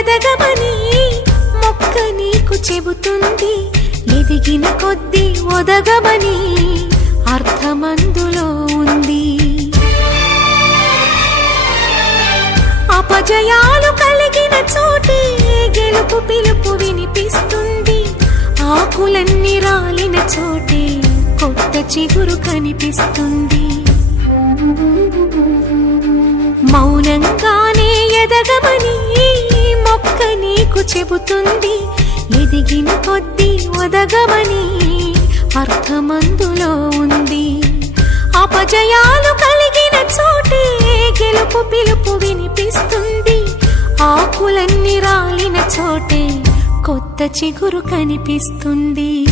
ఎదగమని మొక్క నీకు చెబుతుంది. ఎదిగిన కొద్దీ ఒదగమని అర్థమందులో ఉంది. అపజయాలు కలిగిన చోటే గెలుపు పిలుపు వినిపిస్తుంది. ఆకులన్నీ రాలిన చోటే కొత్త చిగురు కనిపిస్తుంది. మౌనంగానే ఎదగమని మొక్క నీకు చెబుతుంది. ఎదిగిన కొద్దీ ఒదగమని అర్థమందులో ఉంది. అపజయాలు కలిగిన చోటే గెలుపు పిలుపు వినిపిస్తుంది. ఆకులన్నీ రాలిన చోటే కొత్త చిగురు కనిపిస్తుంది.